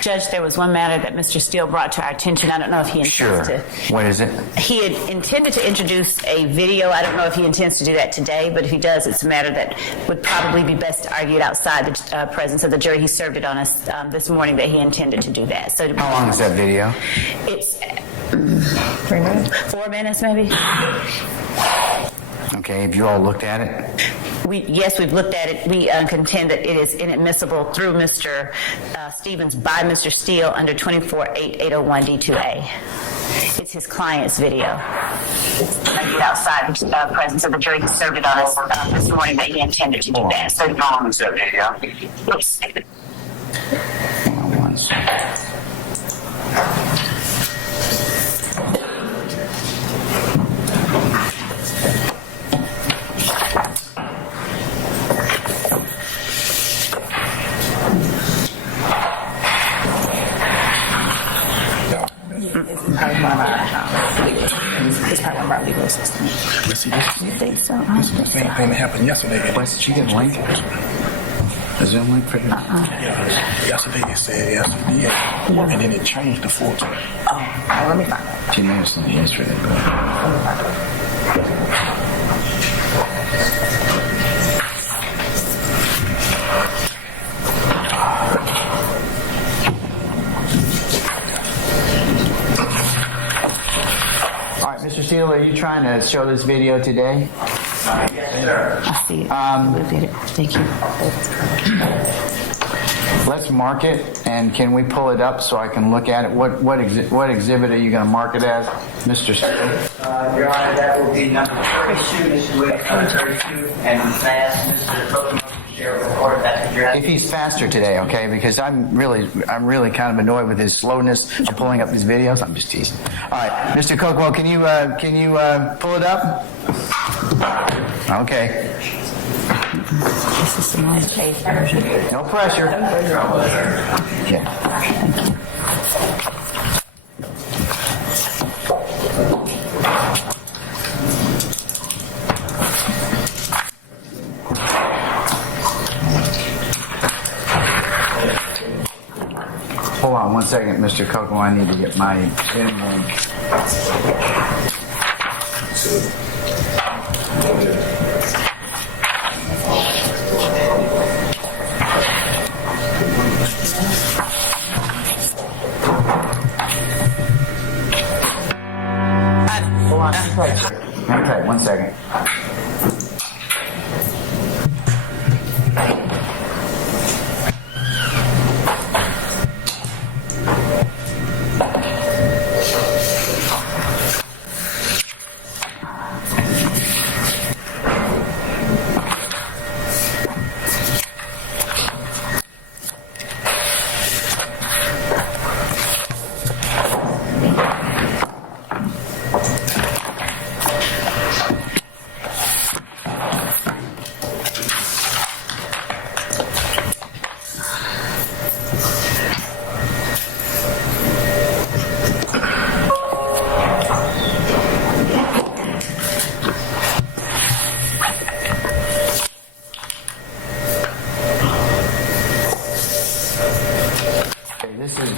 Judge, there was one matter that Mr. Steele brought to our attention. I don't know if he intends to. What is it? He had intended to introduce a video. I don't know if he intends to do that today, but if he does, it's a matter that would probably be best argued outside the presence of the jury. He served it on us this morning that he intended to do that. So how long is that video? It's 3 minutes? 4 minutes, maybe. Okay, have you all looked at it? Yes, we've looked at it. We contend that it is inadmissible through Mr. Stevens by Mr. Steele under 24-801D2A. It's his client's video. Outside the presence of the jury, he served it on us this morning that he intended to do that. So how long is that video? Hang on 1 second. It's part of our legal system. Let's see this. You think so? This is the same thing that happened yesterday. Did you get a link? A Zoom link for you? Yeah, yesterday it said yes, it did. And then it changed to 14. Oh, let me find out. She may have seen the history there, but... Mr. Steele, are you trying to show this video today? Yes, sir. I see it. Look at it. Thank you. Let's mark it, and can we pull it up so I can look at it? What exhibit are you going to mark it as, Mr. Steele? Your Honor, that will be number 32, Mr. Williams, number 32, and fast, Mr. Copeland. If he's faster today, okay? Because I'm really kind of annoyed with his slowness of pulling up these videos. I'm just teasing. All right, Mr. Cookwell, can you pull it up? Okay. This is the one case version. No pressure. Yeah. Hold on 1 second, Mr. Coco. I need to get my Zoom link. Okay, 1 second.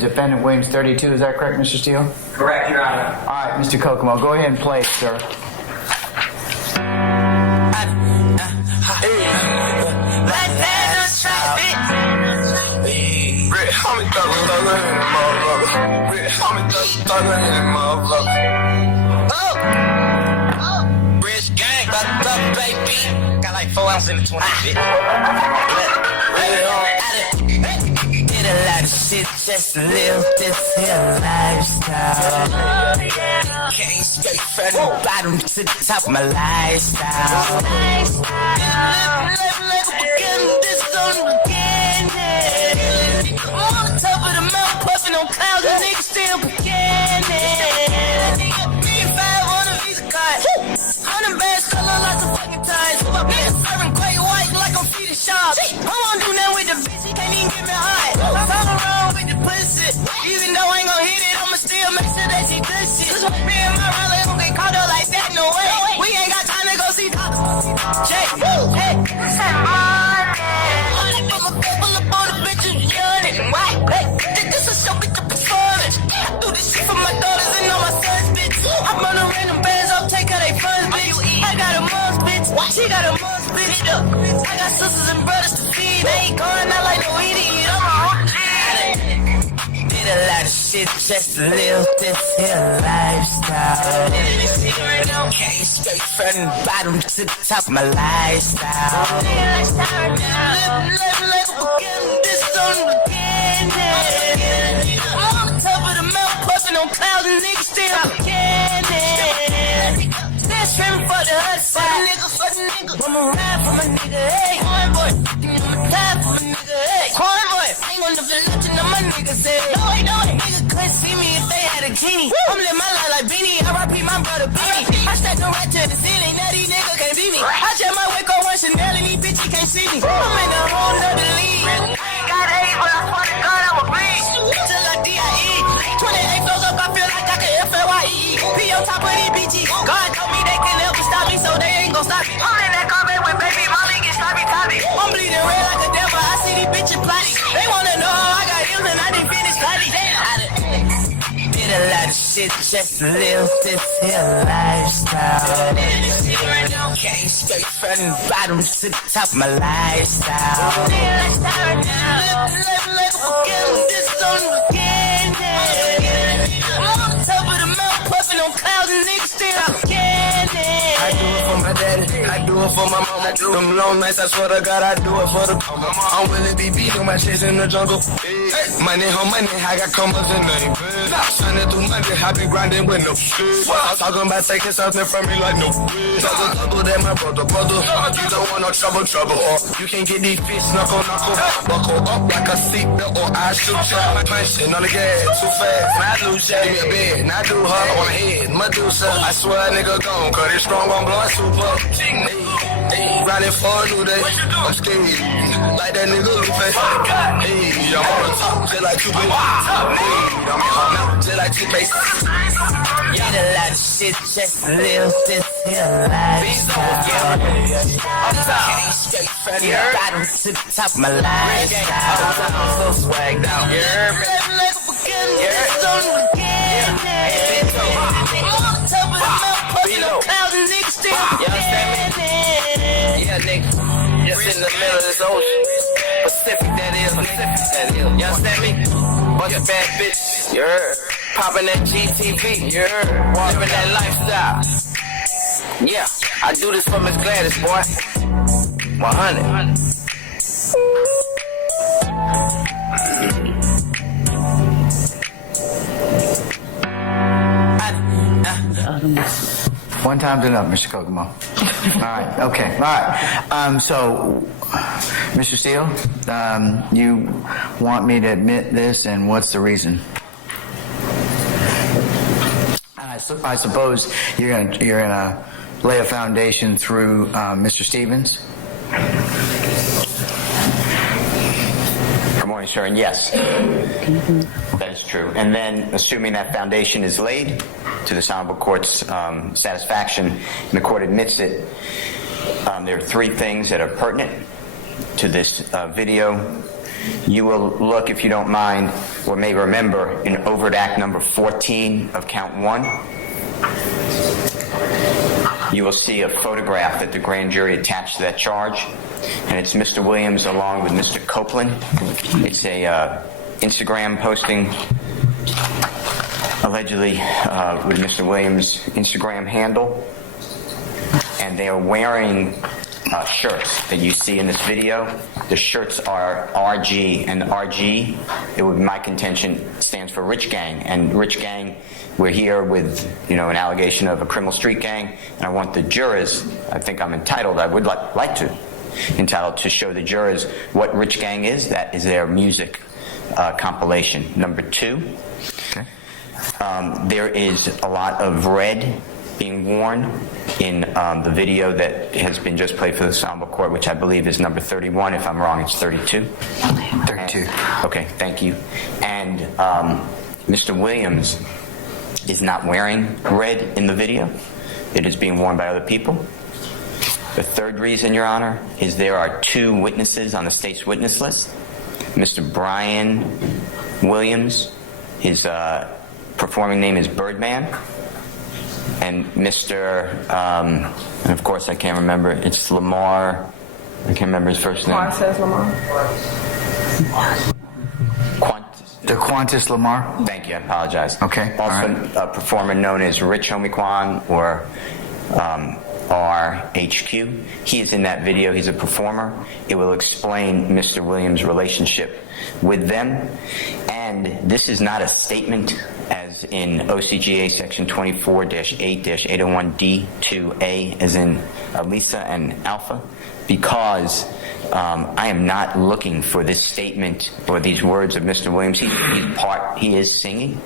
Defendant Williams 32, is that correct, Mr. Steele? Correct, Your Honor. All right, Mr. Kokomo, go ahead and play it, sir. Rich gang, baby. Got like 4 ounces in the 20 bit. Did a lot of shit just to live this here lifestyle. Came straight from the bottom to the top of my lifestyle. This on the beginning. On top of the mountain, puffing on clouds, and niggas still beginning. Me and 5 on a Visa card. 100 bands, color lots of fucking ties. Niggas serving quite white like I'm feeding sharp. I won't do nothing with the bitch, he can't even get me hot. Something wrong with the pussy. Even though I ain't gon' hit it, I'ma still make sure that she good shit. Me and my brother gon' get caught up like that, no way. We ain't got time to go see Check, hey. Money from a couple of on the bitches, yawning. Why? Hey, this is I got sisters and brothers to feed. They ain't going out like no idiot. I'm a OG. Did a lot of shit just to live this here lifestyle. Came straight from the bottom to the top of my lifestyle. Living like a beginning, this on the beginning. I'm on the top of the mountain, puffing on clouds and niggas still beginning. Still trimming for the other side. For the nigga. I'ma ride for my nigga, hey. Corn boy, I'ma die for my nigga, hey. Corn boy, ain't gonna be looking at my niggas, hey. No, I know it. Nigga couldn't see me if they had a genie. I'm living my life like Beanie. R.I.P. my brother Beanie. I stack no right to the ceiling. Now these niggas can't beat me. I check my wake on one Chanel and these bitches can't see me. I'm in a whole nother league. I ain't got AIDS, but I swear to God I will bleed. Till I D.I.E. 28 flows up, I feel like I can F.L.Y.E. P on top of these BG. God told me they can never stop me, so they ain't gon' stop me. I'm in that car with baby Molly, get sloppy toppy. I'm bleeding red like a devil, I see these bitches plotting. They wanna know how I got healed and I didn't finish plotting. Did a lot of shit just to live this here lifestyle. Came straight from the bottom to the top of my lifestyle. Living like a beginning, this on the beginning. I'm on the top of the mountain, puffing on clouds and niggas still beginning. I do it for my daddy, I do it for my mama. Them long nights, I swear to God, I do it for the mama. I'm willing to be beating my chest in the jungle. Hey, money on money, I got commas in name. Shining through Monday, I been grinding with no shit. I'm talking about taking something from me like no double that my brother. You don't want no trouble. Or you can get these fists knuckle. Buckle up like a seatbelt or I shoot ya. Punching on the gas, too fast. Now I lose ya. Give me a bed, now I do her on the head. Medusa, I swear a nigga gone, cause it's strong on blood super. Hey, riding for a new day. I'm scared, like that nigga Lupe. Hey, I'm on the top, just like you, baby. Hey, I'm in her mouth, just like you, baby. Did a lot of shit just to live this here lifestyle. I'm came straight from the bottom to the top of my lifestyle. I'm so swagged out. Living like a beginning, this on the beginning. I'm on the top of the mountain, pushing on clouds and niggas still beginning. Yeah, nigga, just in the middle of this ocean. Pacific that is. You understand me? Bunch of bad bitches. You heard? Popping that GTV. You heard? Living that lifestyle. Yeah, I do this for Miss Gladys, boy. 100. One time's enough, Mr. Kokomo. All right, okay, all right. So, Mr. Steele, you want me to admit this, and what's the reason? I suppose you're gonna lay a foundation through Mr. Stevens. Good morning, sir, and yes, that is true. And then, assuming that foundation is laid to this honorable court's satisfaction, and the court admits it, there are three things that are pertinent to this video. You will look, if you don't mind, or may remember, in overt act number 14 of count 1. You will see a photograph that the grand jury attached to that charge, and it's Mr. Williams along with Mr. Copeland. It's a Instagram posting, allegedly with Mr. Williams' Instagram handle, and they are wearing shirts that you see in this video. The shirts are RG, and RG, it would be my contention, stands for Rich Gang. And Rich Gang, we're here with, an allegation of a criminal street gang, and I want the jurors, I think I'm entitled, I would like to, entitled to show the jurors what Rich Gang is. That is their music compilation. Number 2, okay. There is a lot of red being worn in the video that has been just played for the Honorable Court, which I believe is number 31. If I'm wrong, it's 32. 32. Okay, thank you. And Mr. Williams is not wearing red in the video. It is being worn by other people. The third reason, Your Honor, is there are 2 witnesses on the state's witness list. Mr. Brian Williams, his performing name is Birdman. And Mr. And of course I can't remember, it's Lamar I can't remember his first name. YSL Lamar. DeQuantis Lamar. Thank you. I apologize. Okay, all Also, right. a performer known as Rich Homie Kwan or RHQ. He is in that video. He's a performer. It will explain Mr. Williams' relationship with them. And this is not a statement as in OCGA section 24-8-801D2A as in Lisa and Alpha, because I am not looking for this statement or these words of Mr. Williams. He is singing.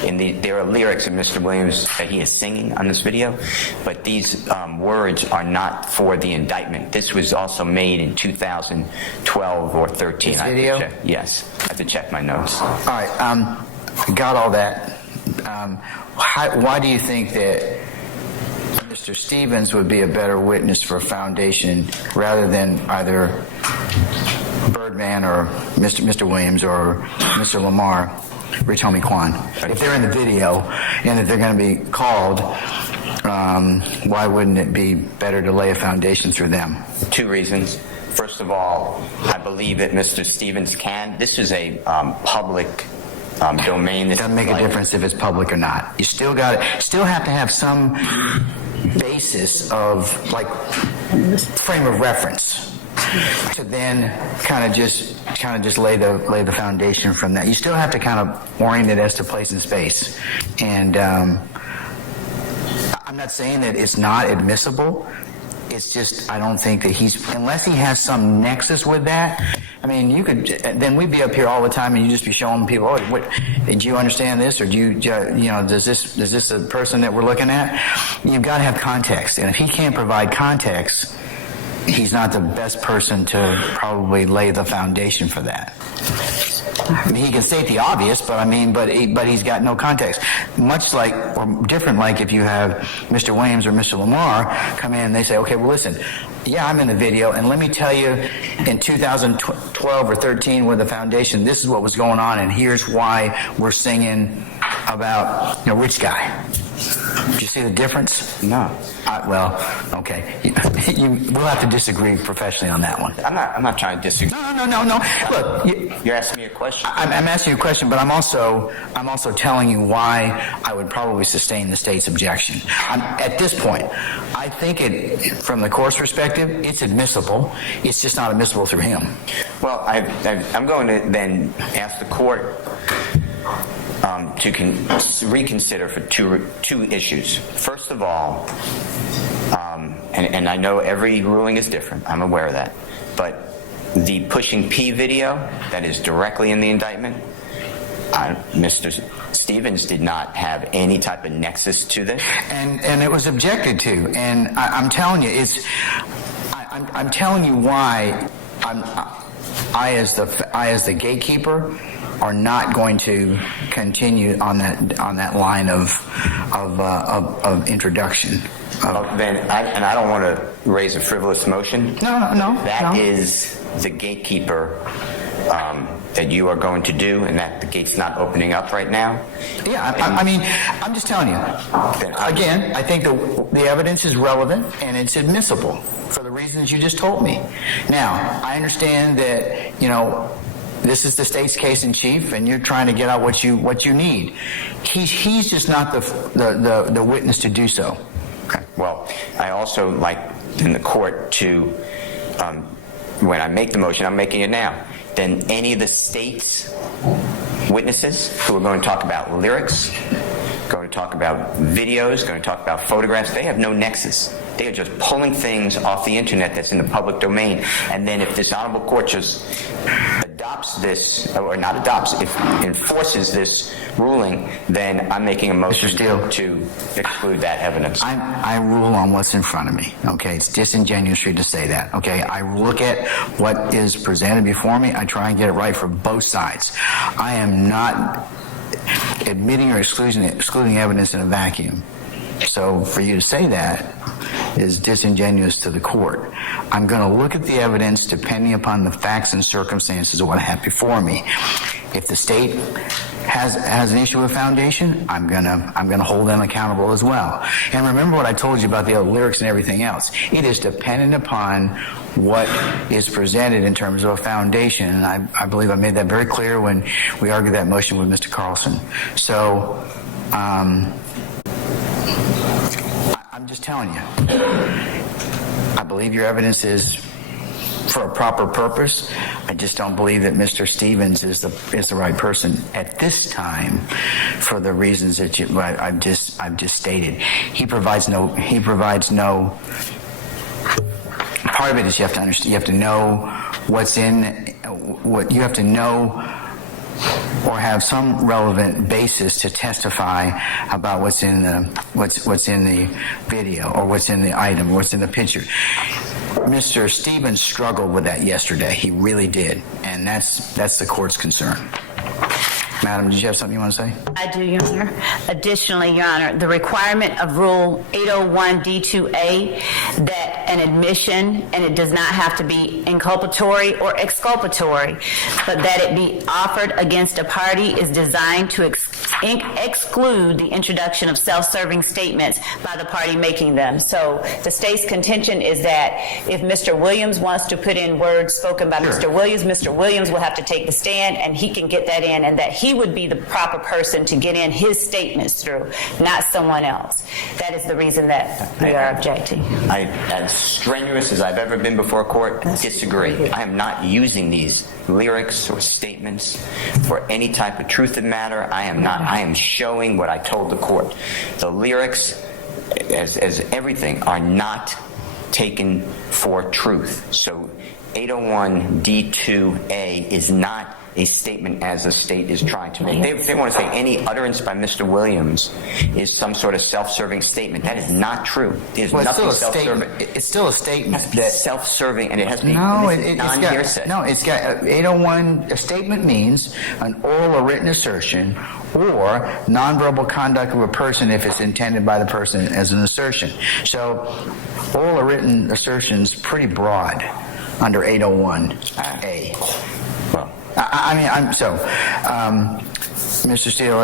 There are lyrics of Mr. Williams that he is singing on this video, but these words are not for the indictment. This was also made in 2012 or 13. This video? Yes, I have to check my notes. All right, got all that. Why do you think that Mr. Stevens would be a better witness for a foundation rather than either Birdman or Mr. Williams or Mr. Lamar, Rich Homie Kwan? If they're in the video and if they're going to be called, why wouldn't it be better to lay a foundation through them? Two reasons. First of all, I believe that Mr. Stevens can. This is a public domain. It doesn't make a difference if it's public or not. You still have to have some basis of frame of reference to then kind of just lay the foundation from that. You still have to kind of orient it as to place and space. And I'm not saying that it's not admissible. It's just I don't think that unless he has some nexus with that. I mean, then we'd be up here all the time and you'd just be showing people, oh, what, did you understand this? Or is this a person that we're looking at? You've got to have context. And if he can't provide context, he's not the best person to probably lay the foundation for that. I mean, he can state the obvious, but he's got no context. Much like, or different like if you have Mr. Williams or Mr. Lamar come in and they say, okay, well, listen, yeah, I'm in the video, and let me tell you, in 2012 or 13 with the foundation, this is what was going on, and here's why we're singing about, rich guy. Do you see the difference? No. Well, okay. We'll have to disagree professionally on that one. I'm not trying to disagree. No. Look, you're asking me a question. I'm asking you a question, but I'm also telling you why I would probably sustain the state's objection. At this point, I think from the court's perspective, it's admissible. It's just not admissible through him. Well, I'm going to then ask the court to reconsider for two issues. First of all, and I know every ruling is different. I'm aware of that. But the Pushing P video that is directly in the indictment, Mr. Stevens did not have any type of nexus to this. And it was objected to. And I'm telling you, I'm telling you why I as the gatekeeper are not going to continue on that line of introduction. I don't want to raise a frivolous motion. No. That is the gatekeeper that you are going to do, and that the gate's not opening up right now. Yeah, I mean, I'm just telling you. Again, I think the evidence is relevant and it's admissible for the reasons you just told me. Now, I understand that this is the state's case in chief, and you're trying to get out what you need. He's just not the witness to do so. Okay. Well, I also like in the court to, when I make the motion, I'm making it now. Then any of the state's witnesses who are going to talk about lyrics, going to talk about videos, going to talk about photographs, they have no nexus. They are just pulling things off the internet that's in the public domain. And then if this honorable court just adopts this, or not adopts, if enforces this ruling, then I'm making a motion to exclude that evidence. I rule on what's in front of me. Okay, it's disingenuous to say that. Okay, I look at what is presented before me. I try and get it right for both sides. I am not admitting or excluding evidence in a vacuum. So for you to say that is disingenuous to the court. I'm going to look at the evidence depending upon the facts and circumstances of what I have before me. If the state has an issue with foundation, I'm gonna hold them accountable as well. And remember what I told you about the lyrics and everything else. It is dependent upon what is presented in terms of a foundation, and I believe I made that very clear when we argued that motion with Mr. Carlson. So I'm just telling you, I believe your evidence is for a proper purpose. I just don't believe that Mr. Stevens is the right person at this time for the reasons that I've just stated. He provides no. Part of it is you have to understand. You have to know what's in. What you have to know, or have some relevant basis to testify about what's in the video, or what's in the item, or what's in the picture. Mr. Stevens struggled with that yesterday. He really did, and that's the court's concern. Madam, did you have something you want to say? I do, Your Honor. Additionally, Your Honor, the requirement of Rule 801 D2A that an admission, and it does not have to be inculpatory or exculpatory, but that it be offered against a party is designed to exclude the introduction of self-serving statements by the party making them. So the state's contention is that if Mr. Williams wants to put in words spoken by Mr. Williams will have to take the stand, and he can get that in, and that he would be the proper person to get in his statements through, not someone else. That is the reason that we are objecting. As strenuous as I've ever been before a court, disagree. I am not using these lyrics or statements for any type of truth of matter. I am showing what I told the court. The lyrics, as everything, are not taken for truth. So 801 D2A is not a statement as the state is trying to make. They want to say any utterance by Mr. Williams is some sort of self-serving statement. That is not true. There's nothing self-serving. It's still a statement. That's self-serving, and it has to be non-hearsay. It's got 801. A statement means an oral or written assertion or nonverbal conduct of a person if it's intended by the person as an assertion. So oral or written assertion's pretty broad under 801A. Well, Mr. Steele,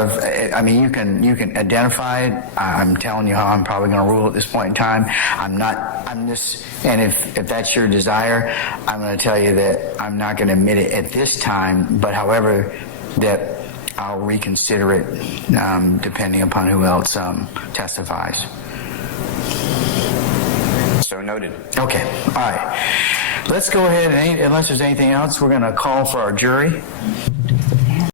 you can identify it. I'm telling you how I'm probably going to rule at this point in time. And if that's your desire, I'm going to tell you that I'm not going to admit it at this time, but however, that I'll reconsider it depending upon who else testifies. so noted. Okay, all right. Let's go ahead, and unless there's anything else, we're going to call for our jury.